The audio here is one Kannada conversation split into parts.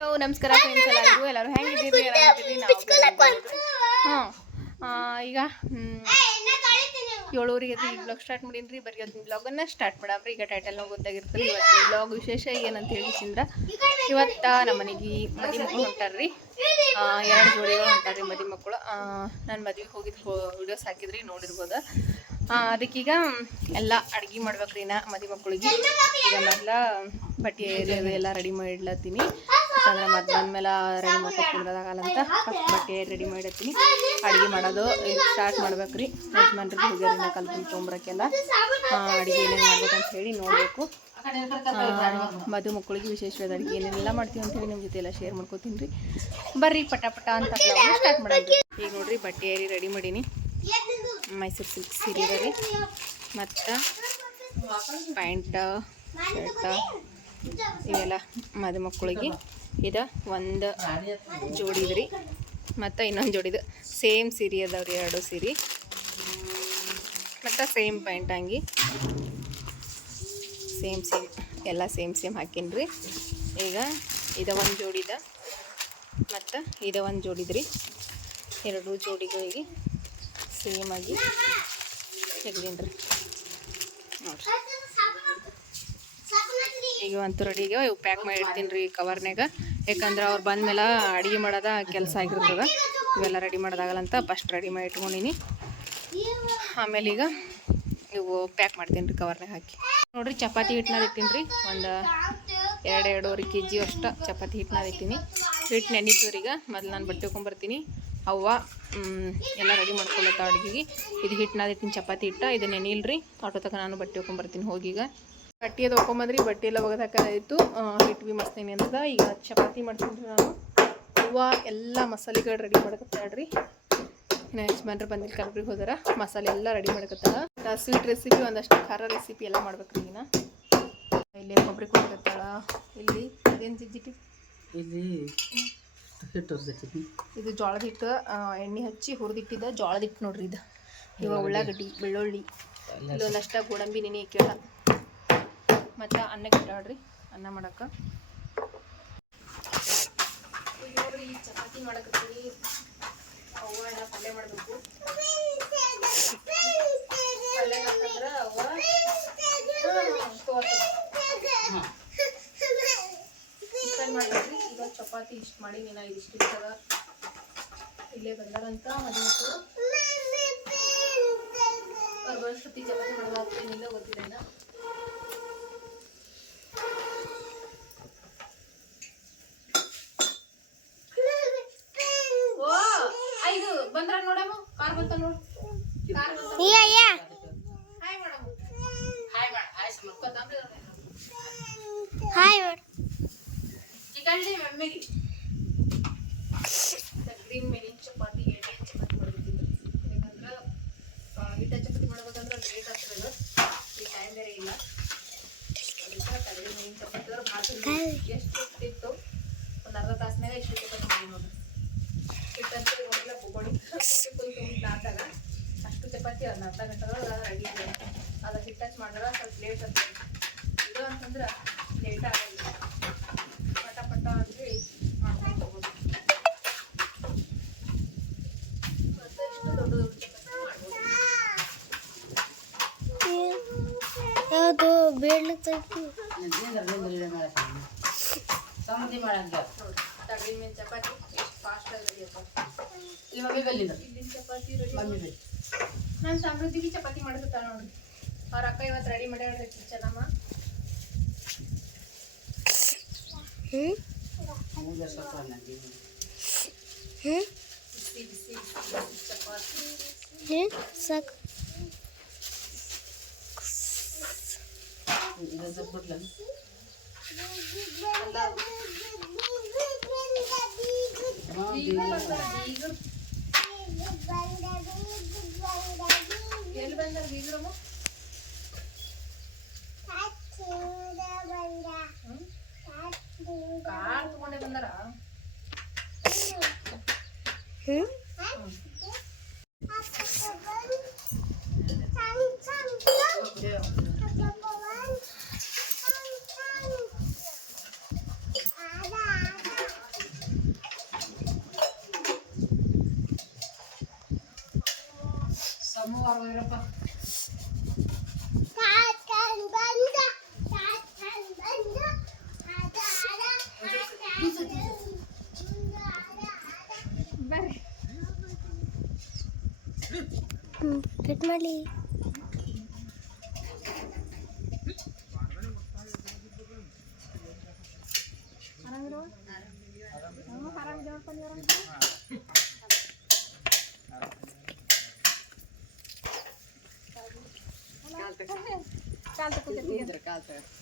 ನಮಸ್ಕಾರ ಫ್ರೆಂಡ್ಸ್, ಎಲ್ಲರೂ ಹೆಂಗಿದ್ದೀರಿ? ಈಗ 7:00 ಈ ಬ್ಲಾಗ್ ಸ್ಟಾರ್ಟ್ ಮಾಡೀನಿ. ಬರೀ ಅದನ್ನ ಬ್ಲಾಗನ್ನು ಸ್ಟಾರ್ಟ್ ಮಾಡಾಮ್ರಿ. ಈಗ ಟೈಟಲ್ ಗೊತ್ತಾಗಿರ್ತದೆ. ಇವತ್ತು ಈ ಬ್ಲಾಗ್ ವಿಶೇಷ ಏನಂತ ಹೇಳಿಸಿಂದ್ರ, ಇವತ್ತು ನಮ್ಮ ಮನೆಗೆ ಮದಿ ಮಕ್ಕಳು ಹೊಂಟಾರ್ರಿ. 2 ಜೋಡಿಗಳು ಹೊಂಟಾರ್ರಿ ಮದಿ ಮಕ್ಕಳು. ನಾನು ಮದುವೆಗೆ ಹೋಗಿದ್ದು ವಿಡಿಯೋಸ್ ಹಾಕಿದ್ರಿ, ನೋಡಿರ್ಬೋದು. ಅದಕ್ಕೀಗ ಎಲ್ಲ ಅಡುಗೆ ಮಾಡ್ಬೇಕ್ರಿ. ಮದಿ ಮಕ್ಕಳಿಗೆ ಈಗ ಮೊದಲ ಬಟ್ಟೆ ಎಲ್ಲ ರೆಡಿ ಮಾಡಿಡ್ಲತ್ತೀನಿ. ಯಾಕಂದ್ರೆ ಮತ್ತೆ ಬಂದ್ಮೇಲೆ ರೆಡಿ ಮಾಡ್ಕೊತಿರೋದಾಗಲ್ಲಂತ ಫಸ್ಟ್ ಬಟ್ಟೆ ರೆಡಿ ಮಾಡಿರ್ತೀನಿ. ಅಡುಗೆ ಮಾಡೋದು ಸ್ಟಾರ್ಟ್ ಮಾಡ್ಬೇಕ್ರಿ. ಯಜಮಾನ್ರಿಗೆ ಹೋಗ್ಯಾರಿನ ಕಲ್ತು ತೊಗೊಂಬರಕ್ಕೆಲ್ಲ ಅಡುಗೆ ಏನೇನು ಮಾಡ್ಬೇಕಂತ ಹೇಳಿ ನೋಡಬೇಕು. ಮದು ಮಕ್ಕಳಿಗೆ ವಿಶೇಷವಾದ ಅಡುಗೆ ಏನೇನೆಲ್ಲ ಮಾಡ್ತೀವಿ ಅಂತ ಹೇಳಿ ನಿಮ್ಮ ಜೊತೆ ಎಲ್ಲ ಶೇರ್ ಮಾಡ್ಕೊತೀನಿ ರೀ. ಬರ್ರಿ ಪಟ ಅಂತ ಸ್ಟಾರ್ಟ್ ಮಾಡೋದು. ಈಗ ನೋಡ್ರಿ ಬಟ್ಟೆ ರೆಡಿ ಮಾಡೀನಿ. ಮೈಸೂರು ಸಿಲ್ಕ್ ಸೀರೆ ರೀ, ಮತ್ತು ಪ್ಯಾಂಟ ಶರ್ಟ ಇವೆಲ್ಲ ಮದುಮಕ್ಕಳಿಗೆ. ಇದು ಒಂದು ಜೋಡಿ ಇದ್ರಿ, ಮತ್ತು ಇನ್ನೊಂದು ಜೋಡಿದು ಸೇಮ್ ಸೀರೆ ಅದಾವ್ರಿ. 2 ಸೀರೆ ಮತ್ತು ಸೇಮ್ ಪ್ಯಾಂಟ್ ಅಂಗಿ ಸೇಮ್ ಎಲ್ಲ ಸೇಮ್ ಹಾಕೀನಿ ರೀ. ಈಗ ಇದು ಒಂದು ಜೋಡಿದ ಮತ್ತು ಇದು ಒಂದು ಜೋಡಿದ್ರಿ. 2 ಜೋಡಿಗಳಿಗೆ ಸೇಮ್ ಆಗಿ ತೆಗ್ದೀನಿ ರೀ. ನೋಡಿರಿ, ಈಗ ಅಂತೂ ರೆಡಿಗೆ ಇವು ಪ್ಯಾಕ್ ಮಾಡಿರ್ತೀನಿ ರೀ ಕವರ್ನಾಗ. ಯಾಕಂದ್ರೆ ಅವ್ರು ಬಂದಮೇಲೆ ಅಡುಗೆ ಮಾಡೋದ ಕೆಲಸ ಆಗಿರ್ತದೆ. ಇವೆಲ್ಲ ರೆಡಿ ಮಾಡೋದಾಗಲ್ಲಂತ ಫಸ್ಟ್ ರೆಡಿ ಮಾಡಿ ಇಟ್ಕೊಂಡಿನಿ. ಆಮೇಲೆ ಈಗ ಇವು ಪ್ಯಾಕ್ ಮಾಡ್ತೀನಿ ರೀ ಕವರ್ನಾಗ ಹಾಕಿ. ನೋಡಿರಿ, ಚಪಾತಿ ಹಿಟ್ಟನ್ನ ಇಟ್ಟಿನಿ ರೀ. ಒಂದು 2-2.5 kg ಅಷ್ಟು ಚಪಾತಿ ಹಿಟ್ಟನ್ನ ಇಟ್ಟಿನಿ. ಹಿಟ್ಟು ನೆನಿತವ್ರೀಗ. ಮೊದಲು ನಾನು ಬಟ್ಟೆ ತೊಗೊಂಬರ್ತೀನಿ. ಅವ್ವ ಎಲ್ಲ ರೆಡಿ ಮಾಡ್ಕೊಳತ್ತ ಅಡುಗೆಗೆ. ಇದು ಹಿಟ್ಟನ್ನ ಇಟ್ಟಿನಿ, ಚಪಾತಿ ಹಿಟ್ಟ. ಇದು ನೆನಿಲ್ರಿ. ಆಟೋ ತಕ ನಾನು ಬಟ್ಟೆ ತೊಗೊಂಬರ್ತೀನಿ ಹೋಗೀಗ. ಬಟ್ಟೆ ಅದು ಒಕ್ಕೊಂಬಂದ್ರಿ. ಬಟ್ಟೆ ಎಲ್ಲ ಒಗೆದಾಕಾಯ್ತು. ಹಿಟ್ಟು ಭೀ ಮಸ್ತೀನಿ ಅಂತದ. ಈಗ ಚಪಾತಿ ಮಾಡ್ತೀನಿ ರೀ ನಾನು. ಅವ್ವ ಎಲ್ಲ ಮಸಾಲೆಗಳು ರೆಡಿ ಮಾಡಕತ್ತಾಳ್ರಿ. ಇನ್ನು ಯಜಮಾನ್ರು ಬಂದಿಲ್ಲ, ಕಲ್ಬ್ರಿಗೆ ಹೋದಾರ. ಮಸಾಲೆ ಎಲ್ಲ ರೆಡಿ ಮಾಡಕತ್ತಾಳ. ಸ್ವೀಟ್ ರೆಸಿಪಿ, ಒಂದಷ್ಟು ಖಾರ ರೆಸಿಪಿ ಎಲ್ಲ ಮಾಡ್ಬೇಕ್ರಿ. ಈಗ ಇಲ್ಲಿ ಕೊಬ್ಬರಿ ಕೊಡ್ಕತ್ತಾಳ. ಇಲ್ಲಿ ಅದೇನು ಜಿಜ್ಜಿಟಿ, ಇಲ್ಲಿ ಹಿಟ್ಟು ಇದು ಜೋಳದ ಹಿಟ್ಟು. ಎಣ್ಣೆ ಹಚ್ಚಿ ಹುರಿದಿಟ್ಟಿದ್ದ ಜೋಳದ ಹಿಟ್ಟು ನೋಡ್ರಿ. ಇದು ಇವಾಗ ಉಳ್ಳಾಗಡ್ಡಿ, ಬೆಳ್ಳುಳ್ಳಿ, ಇಲ್ಲೊಂದಷ್ಟ ಗೋಡಂಬಿ ನೆನೆ ಇಕ್ಕಿಳ. ಮತ್ತು ಅನ್ನಕ್ಕೆ ಇಟ್ಟಾಳ್ರಿ, ಅನ್ನ ಮಾಡಕ್ಕೆ. ನೋಡ್ರಿ, ಚಪಾತಿ ಮಾಡಕತ್ತೀನಿ. ಅವ್ವ ಪಲ್ಯ ಮಾಡಬೇಕು. ಪಲ್ಯ ಅಂತಂದ್ರೆ ಅವ್ವ ಚಿಕನ್ ಮಾಡಿದ್ರಿ. ಈಗ ಚಪಾತಿ ಇಷ್ಟು ಮಾಡಿ ನೀನು ಇದಿಷ್ಟು ಇರ್ತದ. ಇಲ್ಲೇ ಬಂದಾರಂತ ಮದುವೆ ಮಕ್ಕಳು. ಅವ್ರು ಬರೋಷ್ಟೊತ್ತಿ ಚಪಾತಿ ಮಾಡೋದಾಗ್ತೀನಿಲ್ಲ, ಗೊತ್ತಿಲ್ಲ. ಇದು ಬಂದ್ರ ನೋಡಮ್ಮ, ಕಾರ್ ಬಂತ ನೋಡು. ಕಾರ್ ಬಂತ. Hi madam. ಹಾಯ್ ಮಾಡ. ಹಾಯ್ ಸಮರ್ಪತಾಮ್ರಿ. ಹಾಯ್ ಮಾಡ. ಚಿಕನ್ ಡಿ ಮಮ್ಮಿಗೆ ಗ್ರೀನ್ ಮೇಲಿನ ಚಪಾತಿ, ಎಣ್ಣೆ ಚಪಾತಿ ಮಾಡಿರ್ತೀನಿ. ಯಾಕಂದ್ರೆ ಹಿಟ್ಟ ಚಪಾತಿ ಮಾಡ್ಬೇಕಂದ್ರೆ ಲೇಟ್ ಆಗ್ತದೆ. ಈ ಟೈಮ್ ಬೇರೆ ಇಲ್ಲ. ಅದಕ್ಕೆ ಕಡಲೆ ಮೇಲಿನ ಚಪಾತಿ ಅಂದ್ರೆ ಭಾಳ ಎಷ್ಟು ಇತ್ತು, ಒಂದು ಅರ್ಧ ತಾಸಿನಾಗ ಇಷ್ಟು ಚಪಾತಿ ಮಾಡಿ ನೋಡ್ರಿ. ಹಿಟ್ಟಂತ ನೋಡಿಲ್ಲ ಪುಗೋಡಿ ಆದಾಗ ಅಷ್ಟು ಚಪಾತಿ ಒಂದು ಅರ್ಧ ಗಂಟೆದೊಳಗೆ ರೆಡಿ ಇದೆ. ಅದು ಹಿಟ್ಟಂಚು ಮಾಡಿದ್ರೆ ಸ್ವಲ್ಪ ಲೇಟ್ ಆಗ್ತದೆ. ಇದು ಅಂತಂದ್ರೆ ಲೇಟ್ ಆಗಲ್ಲ, ಪಟ ಅಂತೇಳಿ ಮಾಡ್ಕೊಂಡು ಹೋಗೋದು. ಮತ್ತು ಇಷ್ಟು ದೊಡ್ಡ ಚಪಾತಿ ಮಾಡ್ಬೋದು. ಯಾವುದು ಬೇಡ್ಲತ್ತೈತಿ ತಗಡಿ ಮೇಲೆ ಚಪಾತಿ ಎಷ್ಟು ಫಾಸ್ಟಾಗಿ ರೆಡಿ ಆಗ್ತದೆ. ಇಲ್ಲಿನ ಚಪಾತಿ ರೆಡಿ. ನಾನು ಸಮೃದ್ಧಿಗೆ ಚಪಾತಿ ಮಾಡ್ಕೊತಾಳೆ ನೋಡ್ರಿ. ಅವ್ರ ಅಕ್ಕ ಇವತ್ತು ರೆಡಿ ಮಾಡ್ಯಾಳ್ರಿ ಚೆನ್ನಮ್ಮ. ಬಿಸಿ ಬಿಸಿ ಚಪಾತಿ ಸಾಕು. ಎಲ್ಲಿ ಬಂದಾರ ಬೀಗ್ರಮ್ಮ? ಕಾರ್ ತಗೊಂಡೆ ಬಂದಾರ. ಬರ್ರಿ ಕಟ್ ಮಾಡಿ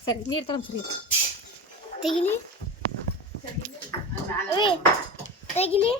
ಸರಿ ನೀರು ತಗೊಂಡ್ರಿ ತೆಗಿಲಿ ತೆಗಿಲಿ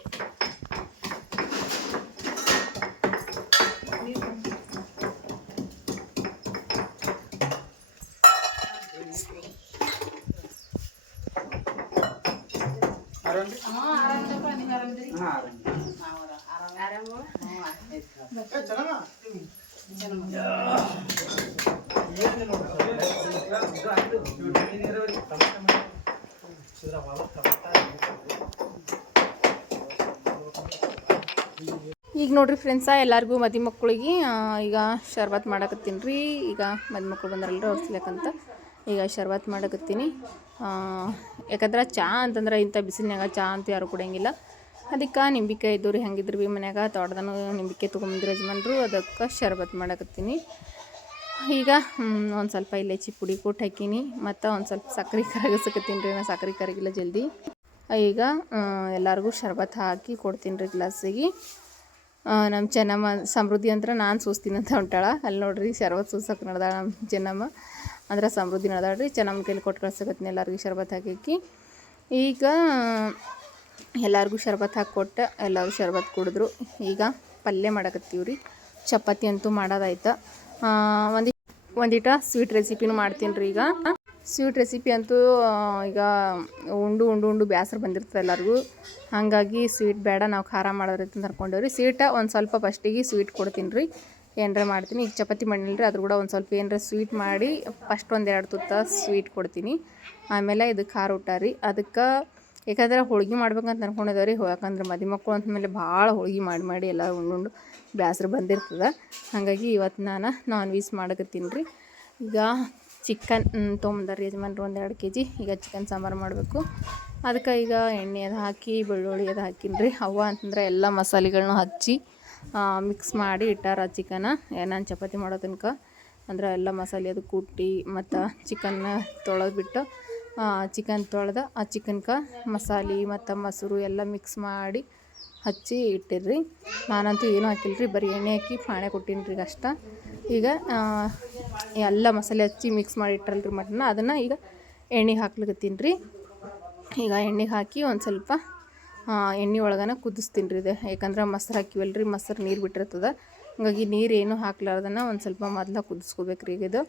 ಈಗ ನೋಡ್ರಿ ಫ್ರೆಂಡ್ಸ ಎಲ್ಲರಿಗೂ ಮದಿ ಮಕ್ಕಳಿಗೆ ಈಗ ಶರ್ಬತ್ ಮಾಡಕತ್ತೀನಿ ರೀ. ಈಗ ಮದಿ ಮಕ್ಕಳು ಬಂದ್ರಲ್ರಿ ಅವ್ರು ಸಿಲಕ್ಕಂತ ಈಗ ಶರ್ಬತ್ ಮಾಡಕತ್ತೀನಿ. ಯಾಕಂದ್ರೆ ಚಹಾ ಅಂತಂದ್ರೆ ಇಂಥ ಬಿಸಿಲಿನಾಗ ಚಹಾ ಅಂತ ಯಾರು ಕುಡಿಯಂಗಿಲ್ಲ. ಅದಕ್ಕೆ ನಿಂಬಿಕಾಯಿ ಇದ್ದು ರೀ, ಹಂಗಿದ್ರು ಭೀ ಮನ್ಯಾಗ ತೋಟದನು ನಿಂಬಿಕಾಯಿ ತೊಗೊಂಬಂದ್ರೆ ಯಜಮಾನ್ರು, ಅದಕ್ಕೆ ಶರ್ಬತ್ ಮಾಡಕತ್ತೀನಿ. ಈಗ ಒಂದು ಸ್ವಲ್ಪ ಇಲೈಚಿ ಪುಡಿ ಕೊಟ್ಟು ಹಾಕೀನಿ, ಮತ್ತು ಒಂದು ಸ್ವಲ್ಪ ಸಕ್ಕರೆ ಕರಗಿಸಕತ್ತೀನಿ ರೀ. ನಾನು ಸಕ್ಕರೆ ಕರಗಿಲ್ಲ ಜಲ್ದಿ. ಈಗ ಎಲ್ಲರಿಗೂ ಶರ್ಬತ್ ಹಾಕಿ ಕೊಡ್ತೀನಿ ರೀ ಗ್ಲಾಸಿಗೆ. ನಮ್ಮ ಚೆನ್ನಮ್ಮ ಸಮೃದ್ಧಿ ಅಂದ್ರೆ ನಾನು ಸೂಸ್ತೀನಿ ಅಂತ ಹೊಂಟಾಳ. ಅಲ್ಲಿ ನೋಡ್ರಿ ಶರ್ಬತ್ ಸೂಸಕ್ಕೆ ನಡೆದಾಳ ನಮ್ಮ ಚೆನ್ನಮ್ಮ, ಅಂದ್ರೆ ಸಮೃದ್ಧಿ ನಡೆದಾಳ್ರಿ. ಚೆನ್ನಮ್ಮ ಕೈಲಿ ಕೊಟ್ಟು ಕಳ್ಸಕತ್ತೀನಿ ಎಲ್ಲರಿಗೂ ಶರ್ಬತ್ ಹಾಕಿ. ಈಗ ಎಲ್ಲರಿಗೂ ಶರ್ಬತ್ ಹಾಕಿ ಕೊಟ್ಟು ಎಲ್ಲರೂ ಶರ್ಬತ್ ಕುಡಿದ್ರು. ಈಗ ಪಲ್ಯ ಮಾಡಕತ್ತೀವಿ ರೀ. ಚಪಾತಿ ಅಂತೂ ಮಾಡೋದಾಯ್ತು. ಒಂದಿಟ ಸ್ವೀಟ್ ರೆಸಿಪಿನೂ ಮಾಡ್ತೀನಿ ರೀ. ಈಗ ಸ್ವೀಟ್ ರೆಸಿಪಿ ಅಂತೂ ಈಗ ಉಂಡು ಬೇಸರ ಬಂದಿರ್ತದೆ ಎಲ್ಲರಿಗೂ. ಹಾಗಾಗಿ ಸ್ವೀಟ್ ಬೇಡ, ನಾವು ಖಾರ ಮಾಡೋದ್ರೈತೆ ಅಂತ ಅನ್ಕೊಂಡೇವ್ರಿ. ಒಂದು ಸ್ವಲ್ಪ ಫಸ್ಟಿಗೆ ಸ್ವೀಟ್ ಕೊಡ್ತೀನಿ ರೀ, ಏನರ ಮಾಡ್ತೀನಿ. ಈಗ ಚಪಾತಿ ಮಾಡಿಲ್ಲ ರೀ, ಅದ್ರ ಕೂಡ ಒಂದು ಸ್ವಲ್ಪ ಏನರ ಸ್ವೀಟ್ ಮಾಡಿ ಫಸ್ಟ್ 1-2 ತುತ್ತ ಸ್ವೀಟ್ ಕೊಡ್ತೀನಿ. ಆಮೇಲೆ ಇದು ಖಾರ ಊಟ ರೀ. ಅದಕ್ಕೆ ಯಾಕಂದ್ರೆ ಹೋಳ್ಗೆ ಮಾಡ್ಬೇಕಂತ ಅನ್ಕೊಂಡಿದ್ದೇವೆ ರೀ. ಯಾಕಂದ್ರೆ ಮದಿ ಮಕ್ಕಳು ಅಂದಮೇಲೆ ಭಾಳ ಹೋಳ್ಗೆ ಮಾಡಿ ಎಲ್ಲ ಉಂಡು ಬೇಸರ ಬಂದಿರ್ತದೆ. ಹಾಗಾಗಿ ಇವತ್ತು ನಾನು ನಾನ್ ವೆಜ್ ಮಾಡಕತ್ತೀನಿ ರೀ. ಈಗ ಚಿಕನ್ ತೊಗೊಂಬಂದಾರ ಯಜಮಾನ್ರು 1-2 kg. ಈಗ ಚಿಕನ್ ಸಾಂಬಾರು ಮಾಡಬೇಕು. ಅದಕ್ಕೆ ಈಗ ಎಣ್ಣೆ ಅದು ಹಾಕಿ ಬೆಳ್ಳುಳ್ಳಿ ಅದು ಹಾಕಿನಿ ರೀ. ಅವ್ವ ಅಂತಂದ್ರೆ ಎಲ್ಲ ಮಸಾಲೆಗಳನ್ನ ಹಚ್ಚಿ ಮಿಕ್ಸ್ ಮಾಡಿ ಇಟ್ಟಾರ ಚಿಕನ. ನಾನು ಚಪಾತಿ ಮಾಡೋ ತನಕ ಅಂದ್ರೆ ಎಲ್ಲ ಮಸಾಲೆ ಅದು ಕುಟ್ಟಿ ಮತ್ತು ಚಿಕನ್ನ ತೊಳೆದ್ಬಿಟ್ಟು ಚಿಕನ್ ತೊಳೆದ ಆ ಚಿಕನ್ಗೆ ಮಸಾಲೆ ಮತ್ತು ಮೊಸರು ಎಲ್ಲ ಮಿಕ್ಸ್ ಮಾಡಿ ಹಚ್ಚಿ ಇಟ್ಟಿರ್ರಿ. ನಾನಂತೂ ಏನೂ ಹಾಕಿಲ್ಲ ರೀ, ಬರೀ ಎಣ್ಣೆ ಹಾಕಿ ಪಾಣೆ ಕೊಟ್ಟೀನಿ ರೀ ಅಷ್ಟೇ. ಈಗ ಎಲ್ಲ ಮಸಾಲೆ ಹಚ್ಚಿ ಮಿಕ್ಸ್ ಮಾಡಿ ಇಟ್ಟರಲ್ರಿ ಮಟನ್ನ, ಅದನ್ನು ಈಗ ಎಣ್ಣೆಗೆ ಹಾಕ್ಲಿಕತ್ತೀನಿ ರೀ. ಈಗ ಎಣ್ಣೆಗೆ ಹಾಕಿ ಒಂದು ಸ್ವಲ್ಪ ಎಣ್ಣೆ ಒಳಗನ ಕುದಿಸ್ತೀನಿ ರೀ. ಇದು ಯಾಕಂದ್ರೆ ಮೊಸರು ಹಾಕಿವಲ್ರಿ, ಮೊಸರು ನೀರು ಬಿಟ್ಟಿರ್ತದೆ. ಹಾಗಾಗಿ ನೀರು ಏನು ಹಾಕ್ಲಾರ್ದನ ಒಂದು ಸ್ವಲ್ಪ ಮೊದಲ ಕುದಿಸ್ಕೋಬೇಕು ರೀ. ಇದು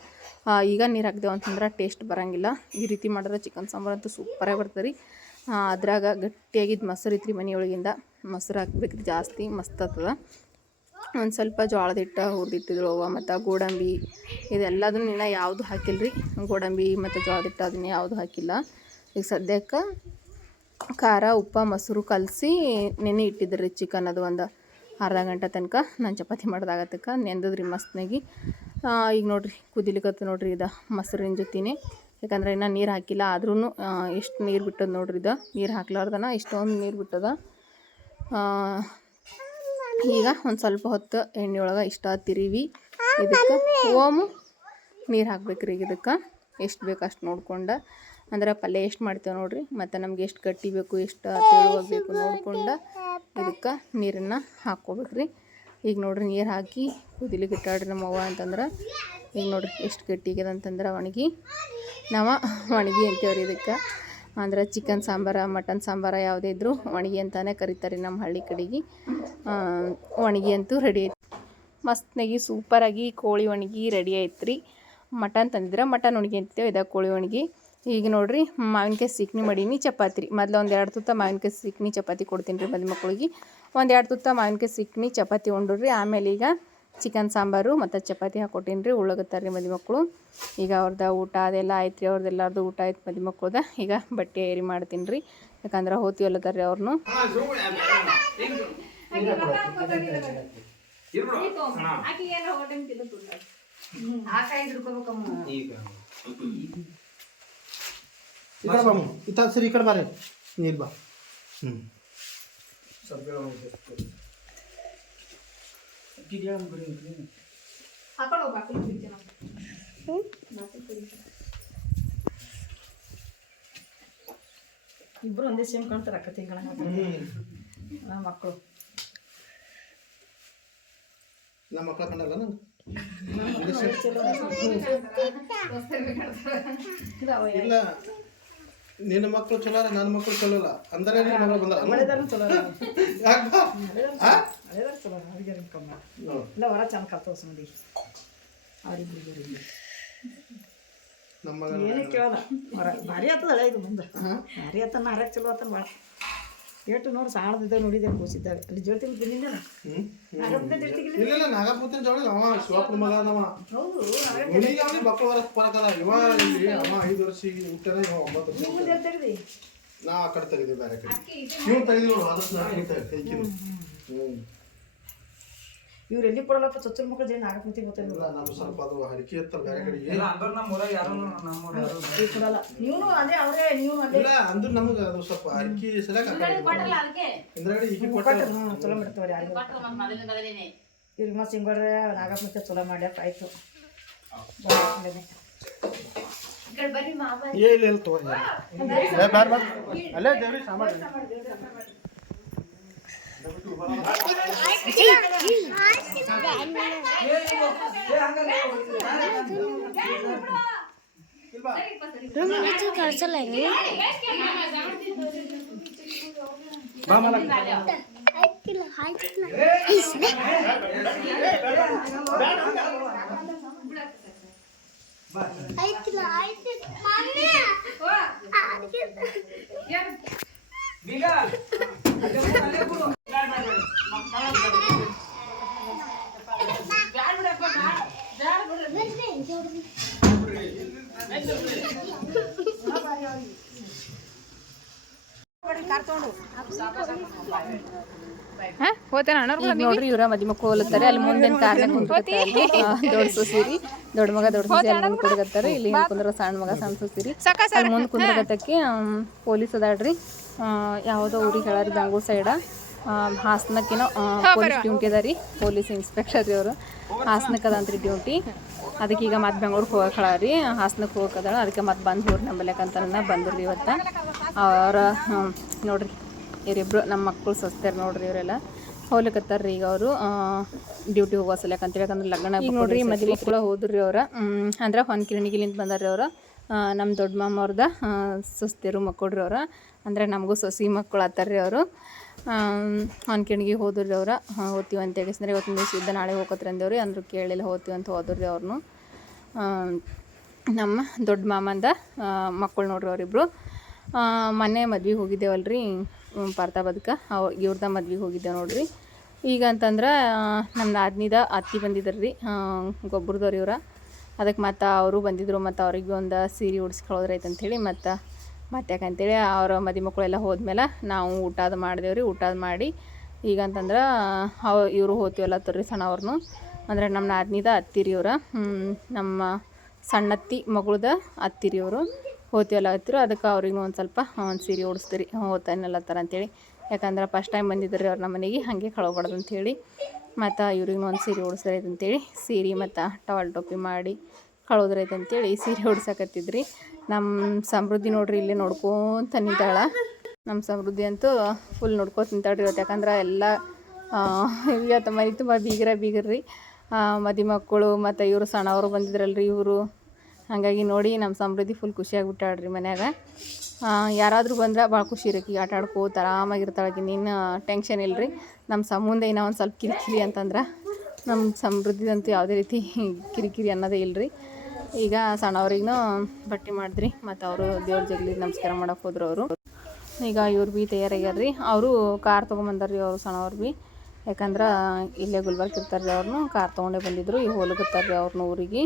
ಈಗ ನೀರು ಹಾಕಿದೆವು ಅಂತಂದ್ರೆ ಟೇಸ್ಟ್ ಬರೋಂಗಿಲ್ಲ. ಈ ರೀತಿ ಮಾಡಿದ್ರೆ ಚಿಕನ್ ಸಾಂಬಾರು ಅಂತೂ ಸೂಪರಾಗಿ ಬರ್ತದೆ ರೀ. ಅದ್ರಾಗ ಗಟ್ಟಿಯಾಗಿದ್ದು ಮೊಸರು ಇತ್ತು ರೀ ಮನೆಯೊಳಗಿಂದ, ಮೊಸರು ಹಾಕ್ಬೇಕು ರೀ ಜಾಸ್ತಿ, ಮಸ್ತ್ ಆಗ್ತದೆ. ಒಂದು ಸ್ವಲ್ಪ ಜೋಳದ ಹಿಟ್ಟು ಹುರಿದಿಟ್ಟಿದ್ರು ಅವ್ವ, ಮತ್ತು ಗೋಡಂಬಿ ಇದೆಲ್ಲದನ್ನು ಇನ್ನೂ ಯಾವುದು ಹಾಕಿಲ್ಲ ರೀ. ಗೋಡಂಬಿ ಮತ್ತು ಜೋಳದ ಹಿಟ್ಟು ಅದನ್ನ ಯಾವುದು ಹಾಕಿಲ್ಲ. ಈಗ ಸದ್ಯಕ್ಕೆ ಖಾರ ಉಪ್ಪು ಮೊಸರು ಕಲಸಿ ನೆನೆ ಇಟ್ಟಿದ್ರಿ ಚಿಕನ್. ಅದು ಒಂದು ಅರ್ಧ ಗಂಟೆ ತನಕ ನಾನು ಚಪಾತಿ ಮಾಡೋದಾಗತ್ತಕ್ಕೆ ನೆಂದದ್ರಿ ಮಸ್ತ್ನಾಗಿ. ಈಗ ನೋಡಿರಿ ಕುದಿಲಿಕತ್ತು ನೋಡಿರಿ ಇದು ಮೊಸರಿನ ಜೊತೆನೇ. ಯಾಕಂದ್ರೆ ಇನ್ನೂ ನೀರು ಹಾಕಿಲ್ಲ, ಆದ್ರೂ ಎಷ್ಟು ನೀರು ಬಿಟ್ಟದ ನೋಡ್ರಿ. ಇದು ನೀರು ಹಾಕ್ಲಾರ್ದನ ಇಷ್ಟೊಂದು ನೀರು ಬಿಟ್ಟದ. ಈಗ ಒಂದು ಸ್ವಲ್ಪ ಹೊತ್ತು ಎಣ್ಣೆ ಒಳಗೆ ಇಷ್ಟ ತಿರುವಿ ಇದಕ್ಕೆ ಓಮು ನೀರು ಹಾಕ್ಬೇಕ್ರಿ. ಈಗ ಇದಕ್ಕೆ ಎಷ್ಟು ಬೇಕು ಅಷ್ಟು ನೋಡ್ಕೊಂಡು, ಅಂದ್ರೆ ಪಲ್ಯ ಎಷ್ಟು ಮಾಡ್ತೇವೆ ನೋಡಿರಿ, ಮತ್ತು ನಮ್ಗೆ ಎಷ್ಟು ಗಟ್ಟಿ ಬೇಕು ಎಷ್ಟು ತೆಳುವಾಗಬೇಕು ನೋಡ್ಕೊಂಡು ಇದಕ್ಕೆ ನೀರನ್ನು ಹಾಕ್ಕೋಬೇಕ್ರಿ. ಈಗ ನೋಡಿರಿ ನೀರು ಹಾಕಿ ಕುದಿಲಿಕ್ಕೆ ಇಟ್ಟಾಡ್ರಿ ನಮ್ಮವ್ವ ಅಂತಂದ್ರೆ. ಈಗ ನೋಡಿರಿ ಎಷ್ಟು ಗಟ್ಟಿಗ್ಯದ ಅಂತಂದ್ರೆ ಒಣಗಿ, ನಾವು ಒಣಗಿ ಅಂತೇವ್ರಿ ಇದಕ್ಕೆ. ಅಂದ್ರೆ ಚಿಕನ್ ಸಾಂಬಾರು ಮಟನ್ ಸಾಂಬಾರು ಯಾವುದೇ ಇದ್ದರೂ ಒಣಗಿ ಅಂತಲೇ ಕರೀತಾರೆ ನಮ್ಮ ಹಳ್ಳಿ ಕಡೆಗೆ. ಒಣಗಿ ಅಂತೂ ರೆಡಿ ಐತಿ, ಮಸ್ತ್ನಾಗಿ ಸೂಪರಾಗಿ ಕೋಳಿ ಒಣಗಿ ರೆಡಿ ಆಯ್ತು ರೀ. ಮಟನ್ ತಂದಿದ್ರೆ ಮಟನ್ ಒಣಗಿ ಅಂತೇವೆ, ಇದಾಗ ಕೋಳಿ ಒಣಗಿ. ಈಗ ನೋಡಿರಿ ಮಾವಿನಕಾಯಿ ಸೀಕ್ನಿ ಮಾಡೀನಿ ಚಪಾತಿ ರೀ. ಮೊದಲು 1-2 ತುತ್ತ ಮಾವಿನಕಾಯಿ ಸೀಕ್ನಿ ಚಪಾತಿ ಕೊಡ್ತೀನಿ ರೀ ಮದಿ ಮಕ್ಕಳಿಗೆ. 1-2 ತುತ್ತ ಮಾವಿನಕಾಯಿ ಸೀಕ್ನಿ ಚಪಾತಿ ಉಂಡ್ರಿ. ಆಮೇಲೆ ಈಗ ಚಿಕನ್ ಸಾಂಬಾರು ಮತ್ತು ಚಪಾತಿ ಹಾಕ್ಕೊಟ್ಟೀನಿ ರೀ. ಉಳ್ಳಾಗತ್ತಾರೆ ರೀ ಮದಿ ಮಕ್ಕಳು. ಈಗ ಅವ್ರದ್ದು ಊಟ ಅದೆಲ್ಲ ಆಯ್ತು ರೀ, ಅವ್ರದ್ದೆಲ್ಲರದು ಊಟ ಆಯ್ತು ಮದಿ ಮಕ್ಕಳ್ದ. ಈಗ ಬಟ್ಟೆ ಏರಿ ಮಾಡ್ತೀನಿ ರೀ, ಯಾಕಂದ್ರೆ ಹೋತಿ ಅಲ್ಲದಾರ್ರಿ ಅವ್ರನ್ನು. ಆಕಿಗೆ ಏನೋ ಹೋಟೆಲ್ ತಿನ್ನುತ್ತಿಲ್ಲ ಈಗ ಈ ಕಡೆ ಬಾ ಇತ್ತ ಸರಿ ಈ ಕಡೆ ಬಾರೆ ನೀರು ಬಾ ಹಾಕೊಂಡು ಹೋಗಿ ಬಾಕಲು ಬಿಡ್ತೀನಿ ಇಬ್ರು ಒಂದೇ ಸೇಮ್ ಕಾಣ್ತಾರೆ ಅಕ್ಕ ತಿಂಗಳ ಮಕ್ಕಳು ನಮ್ಮ ಮಕ್ಕಳ ಕಂಡಲ್ಲ ನಂಗೆ ಇಲ್ಲ ನಿನ್ನ ಮಕ್ಕಳು ಚಲೋ ನನ್ನ ಮಕ್ಕಳು ಚಲೋ ಅಲ್ಲ ಅಂದರೆ ನಿನ್ನ ಮಗಳು ಬಂದ ಮಳೆದಾರ ಚಲೋ ಯಾಕೆ ಮಳೆದಾರ ಚಲೋ ಅವ್ರಿಗೆ ಕಮ್ಮ ಇಲ್ಲ ಹೊರ ಚಂದ ಕಲ್ತವ ನೋಡಿ ಅವ್ರಿಬ್ರು ನಮ್ಮ ಏನೇ ಕೇಳಲ್ಲ ಹೊರ ಭಾರಿ ಆತದ ಹಳೆ ಇದು ಮುಂದೆ ಭಾರಿ ಆತನ ಹರಕ್ಕೆ ಚಲೋ ಆತನ ಭಾಳ ಏಟು ನೋಡಿ ಸಾಣದಿದ್ದಾಗ ನೋಡಿದ್ದೆ ಕೂಸಿದ್ದಾಗ ಅಲ್ಲಿ ಜೋಳ್ತಿ ಬಂದಿದ್ದಲ್ಲ ಇಲ್ಲ ನಾಗಪುತ್ತಿನ ಜೋಡಿ ಅವ ಶಿವಪ್ಪನ ಮಗ ಅವ ಹೌದು ಇವನಿಗೆ ಅವನಿಗೆ ಮಕ್ಕಳು ವರ್ಷ ಬರಕಲ್ಲ ಇವ ಇಲ್ಲಿ ಅವ 5 ವರ್ಷ ಹುಟ್ಟಾನ ಇವ 9 ವರ್ಷ ಮುಂದೆ ತೆಗ್ದಿ ನಾ ಆ ಕಡೆ ತೆಗೆದಿವಿ ಬೇರೆ ಕಡೆ ನೀವು ತೆಗೆದಿವಿ ನೋಡು ಅದಕ್ಕೆ ನಾನು ತೆಗಿತೀನಿ ಇವ್ರು ಎಲ್ಲಿ ಕೊಡಲ್ಲಪ್ಪ ಚೊಚ್ಚಲ ಮಕ್ಕಳು ಜನ ನಾಗಪತಿ ಗೊತ್ತಿಲ್ಲ ಇಲ್ಲ ನಾವು ಸ್ವಲ್ಪ ಅದು ಹರಿಕೆ ಇರ್ತಲ್ಲ ಬೇರೆ ಕಡೆಗೆ ಕೊಡಲ್ಲ ನೀವು ಅದೇ ಅವರೇ ನೀವು ಅದೇ ಇಲ್ಲ ಅಂದ್ರೆ ನಮಗೆ ಅದು ಸ್ವಲ್ಪ ಹರಿಕೆ ಸರಿಯಾಗಿ ಹಿಂದ್ಗಡೆ ಈಗ ಕೊಟ್ಟ ಚಲೋ ಮಾಡ್ತವ್ರಿ ಯಾರಿಗೂ ಇವ್ರಿಗೆ ಮತ್ತೆ ಸಿಂಗೋಡ್ರೆ ನಾಗಪತಿ ಚಲೋ ಮಾಡ್ಯಾಕ ಆಯ್ತು ಇಲ್ಲ ಇಲ್ಲ ತಗೋ ಅಲ್ಲೇ ದೇವ್ರಿ ಸಾಮಾನು ಕಳ್ಸಲ್ಲ ಆಯ್ತಿಲ್ಲ ಆಯ್ತಿಲ್ಲ ನೋಡ್ರಿ ಇವ್ರ ಮದಿ ಮಕ್ಕಳು ಹೋಲತ್ತಾರೆ ಅಲ್ಲಿ ಮುಂದಿನ ಕಾರ್ನ ಕುಂತ್ಕೊತಾರೆ ದೊಡ್ಡ ಸೊಸಿರಿ ದೊಡ್ಡ ಮಗ ದೊಡ್ಡ ಸೊಸಿ ಅಲ್ಲಿ ಮುಂದೆ ಕುಡ್ಗತ್ತಾರೆ ಇಲ್ಲಿ ಕುಂದ್ರ ಸಣ್ಣ ಮಗ ಸಣ್ಣ ಸೊಸಿರಿ ಅಲ್ಲಿ ಮುಂದೆ ಕುಂದ್ರಗತ್ತಕ್ಕೆ ಪೊಲೀಸ್ ಅದಾಳ್ರಿ ಯಾವುದೋ ಊರಿಗೆ ಹೇಳಾರಿ ಬೆಂಗಳೂರು ಸೈಡ ಹಾಸನಕ್ಕಿನೋ ಪೊಲೀಸ್ ಡ್ಯೂಟಿ ಅದ ರೀ ಪೊಲೀಸ್ ಇನ್ಸ್ಪೆಕ್ಟರ್ ರೀ ಅವರು ಹಾಸನಕ್ಕೆ ಅದಂತ್ರಿ ಡ್ಯೂಟಿ ಅದಕ್ಕೆ ಈಗ ಮತ್ತೆ ಬೆಂಗ್ಳೂರಿಗೆ ಹೋಗಕ್ಕೆ ಹೇಳಾರಿ ಹಾಸನಕ್ಕೆ ಹೋಗಕ್ಕದಾಳ ಅದಕ್ಕೆ ಮತ್ತೆ ಬಂದು ಹೋರಿ ನಂಬಲ್ಯಾಕಂತ ಬಂದ್ರಿ ಇವತ್ತು ಅವ್ರ ನೋಡ್ರಿ ಇವರಿಬ್ರು ನಮ್ಮ ಮಕ್ಕಳು ಸಸ್ತಾರ ನೋಡ್ರಿ ಇವರೆಲ್ಲ ಹೋಗ್ಲಿಕತ್ತಾರ ರೀ ಈಗ ಅವರು ಡ್ಯೂಟಿ ಹೋಗೋ ಸಲಕಂತೇಳಿ ಯಾಕಂದ್ರೆ ಲಗ್ನ ಈಗ ನೋಡ್ರಿ ಮದುವೆ ಕೂಡ ಹೋದ್ರಿ ಅವ್ರ ಅಂದ್ರೆ ಹೊನ್ಕಿರಣಿಗಿಲಿಂದ ಬಂದಾರ್ರಿ ಅವ್ರ ನಮ್ಮ ದೊಡ್ಡ ಮಾಮ ಅವ್ರದ ಸುಸ್ತಿರು ಮಕ್ಕಳ್ರಿ ಅವ್ರ ಅಂದರೆ ನಮಗೂ ಸೊಸಿ ಮಕ್ಕಳು ಆತಾರ್ರಿ ಅವರು ಹೊನ್ಕಿಣಿಗೆ ಹೋದ್ರಿ ಅವ್ರ ಹೋಗ್ತೀವಿ ಅಂತ ಹೇಳಿದ್ರೆ ಇವತ್ತು ನ್ಯೂಸ್ ಇದ್ದ ನಾಳೆ ಹೋಗತ್ರಿ ಅಂದೇವ್ರಿ ಅಂದ್ರು ಕೇಳಿಲ್ಲ ಹೋಗ್ತೀವಿ ಅಂತ ಹೋದ್ರಿ ಅವ್ರನ್ನು ನಮ್ಮ ದೊಡ್ಡ ಮಾಮಂದ ಮಕ್ಕಳು ನೋಡ್ರಿ ಅವರಿಬ್ರು ಮೊನ್ನೆ ಮದ್ವೆಗೆ ಹೋಗಿದ್ದೇವಲ್ರಿ ಪಾರ್ತಾಬದ್ಕ ಇವ್ರದ ಮದ್ವೆಗೆ ಹೋಗಿದ್ದೇವೆ ನೋಡ್ರಿ ಈಗ ಅಂತಂದ್ರೆ ನಮ್ಮ ನಾದ್ನಿದ ಅತ್ತಿ ಬಂದಿದ್ರಿ ಗೊಬ್ಬರದವ್ರು ಇವ್ರ ಅದಕ್ಕೆ ಮತ್ತು ಅವರು ಬಂದಿದ್ರು ಮತ್ತು ಅವ್ರಿಗೆ ಒಂದು ಸೀರೆ ಉಡ್ಸ್ಕೊಳ್ಳೋದ್ರೈತೆ ಅಂಥೇಳಿ ಮತ್ತು ಯಾಕಂತೇಳಿ ಅವ್ರ ಮದಿ ಮಕ್ಕಳೆಲ್ಲ ಹೋದ್ಮೇಲೆ ನಾವು ಊಟ ಮಾಡಿದೇವ್ರಿ ಊಟ ಮಾಡಿ ಈಗ ಅಂತಂದ್ರೆ ಇವರು ಹೋಗ್ತೀವಲ್ಲ ತರ್ರಿ ಸಣ್ಣವ್ರನ್ನು ಅಂದರೆ ನಮ್ಮ ನಾದ್ನಿದ ಅತ್ತಿರಿ ಇವ್ರ ನಮ್ಮ ಸಣ್ಣತ್ತಿ ಮಗಳದ ಅತ್ತಿರಿ ಅವರು ಹೋಗ್ತೀವಲ್ಲ ಹತ್ತಿರ ಅದಕ್ಕೆ ಅವ್ರಿಗೂ ಒಂದು ಸ್ವಲ್ಪ ಒಂದು ಸೀರೆ ಉಡಿಸ್ತೀರಿ ಹೋಗ್ತಾನೆಲ್ಲತ್ತಾರ ಅಂತೇಳಿ ಯಾಕಂದ್ರೆ ಫಸ್ಟ್ ಟೈಮ್ ಬಂದಿದ್ರಿ ಅವ್ರ ನಮ್ಮ ಮನೆಗೆ ಹಾಗೆ ಕಳೋಬಾರ್ದು ಅಂಥೇಳಿ ಮತ್ತು ಇವ್ರಿಗೂ ಒಂದು ಸೀರೆ ಉಡಿಸ್ರೈತೆ ಅಂತೇಳಿ ಸೀರೆ ಮತ್ತು ಟವಲ್ ಟೋಪಿ ಮಾಡಿ ಕಳೋದ್ರೈತೆ ಅಂತೇಳಿ ಸೀರೆ ಉಡ್ಸಕತ್ತಿದ್ರಿ ನಮ್ಮ ಸಮೃದ್ಧಿ ನೋಡ್ರಿ ಇಲ್ಲೇ ನೋಡ್ಕೊಂತ ನಿಂತಾಳ ನಮ್ಮ ಸಮೃದ್ಧಿ ಅಂತೂ ಫುಲ್ ನೋಡ್ಕೊತ ನಿಂತಾಳ್ರಿ ಇವತ್ತು ಯಾಕಂದ್ರೆ ಎಲ್ಲ ಇವತ್ತು ಮನೆ ತುಂಬ ಬೀಗರ್ರಿ ಮದಿ ಮಕ್ಕಳು ಮತ್ತು ಇವರು ಸಣ್ಣವರು ಬಂದಿದ್ರಲ್ರಿ ಇವರು ಹಾಗಾಗಿ ನೋಡಿ ನಮ್ಮ ಸಮೃದ್ಧಿ ಫುಲ್ ಖುಷಿಯಾಗಿಬಿಟ್ಟಾಳ್ರಿ ಮನ್ಯಾಗ ಯಾರಾದರೂ ಬಂದ್ರೆ ಭಾಳ ಖುಷಿ ಇರಕ್ಕೆ ಆಟ ಆಡ್ಕೋತ ಆರಾಮಾಗಿರ್ತಾಳೆ ನೀನು ಟೆನ್ಷನ್ ಇಲ್ಲರಿ ನಮ್ಮ ಸಂಬಂಧ ಏನೋ ಒಂದು ಸ್ವಲ್ಪ ಕಿರಿಕಿರಿ ಅಂತಂದ್ರೆ ನಮ್ಮ ಸಮೃದ್ಧಿದಂತೂ ಯಾವುದೇ ರೀತಿ ಕಿರಿಕಿರಿ ಅನ್ನೋದೇ ಇಲ್ಲರಿ ಈಗ ಸಣ್ಣವ್ರಿಗೂ ಬಟ್ಟೆ ಮಾಡಿದ್ರಿ ಮತ್ತು ಅವರು ದೇವ್ರ ಜಗ್ಲಿ ನಮಸ್ಕಾರ ಮಾಡಕ್ಕೆ ಹೋದ್ರು ಅವರು ಈಗ ಇವ್ರು ಭೀ ತಯಾರಾಗ್ಯಾರ್ರಿ ಅವರು ಕಾರ್ ತೊಗೊಂಬಂದಾರ್ರಿ ಅವರು ಸಣ್ಣವ್ರು ಭೀ ಯಾಕಂದ್ರೆ ಇಲ್ಲೇ ಗುಲ್ಬರ್ಗ ಇರ್ತಾರೆ ರೀ ಅವ್ರನ್ನೂ ಕಾರ್ ತೊಗೊಂಡೇ ಬಂದಿದ್ರು ಈಗ ಹೋಲಕತ್ತಾರ್ರಿ ಅವ್ರನ್ನ ಊರಿಗೆ